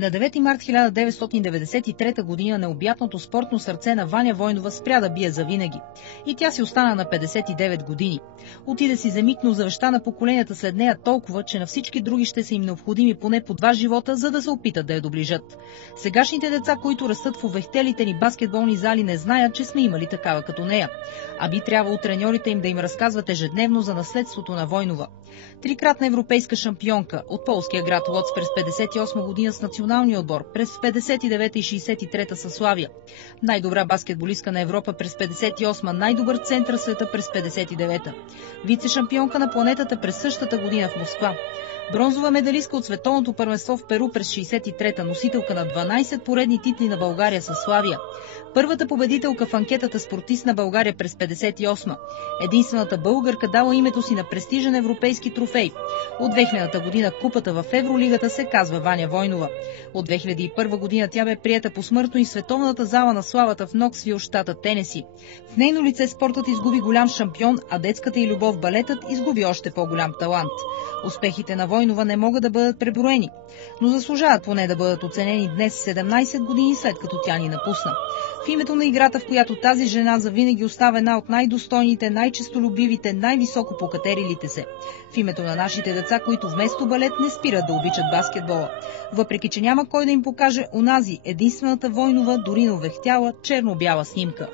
На 9 март 1993 година необятното спортно сърце на Ваня Войнова спря да бие завинаги. И тя си остана на 59 години. Отиде си за миг, но завеща на поколенията след нея толкова, че на всички други ще са им необходими поне по 2 живота, за да се опитат да я доближат. Сегашните деца, които растат в увехтелите ни баскетболни зали, не знаят, че сме имали такава като нея. А би трябвало треньорите им да им разказват ежедневно за наследството на Войнова. Трикратна европейска шампионка от полския град Лоц през 58 година с националния отбор, през 59 и 63 със Славия. Най-добра баскетболистка на Европа през 58, най-добър център в света през 59. Вице-шампионка на планетата през същата година в Москва. Бронзова медалистка от световното първенство в Перу през 63-та, носителка на 12 поредни титли на България със Славия. Първата победителка в анкетата спортист на България през 58-ма. Единствената българка дала името си на престижен европейски трофей. От 2000-та година купата в Евролигата се казва Ваня Войнова. От 2001 година тя бе приета посмъртно и в световната зала на славата в Ноксвил, щата Тенеси. В нейно лице спортът изгуби голям шампион, а детската и любов балетът изгуби още по-голям талант. Успехите на Войнова не могат да бъдат преброени, но заслужават поне да бъдат оценени днес, 17 години след като тя ни напусна. В името на играта, в която тази жена завинаги остава една от най-достойните, най-честолюбивите, най-високо покатерилите се. В името на нашите деца, които вместо балет не спират да обичат баскетбола. Въпреки че няма кой да им покаже онази единствената Войнова, дори на увехтяла черно-бяла снимка.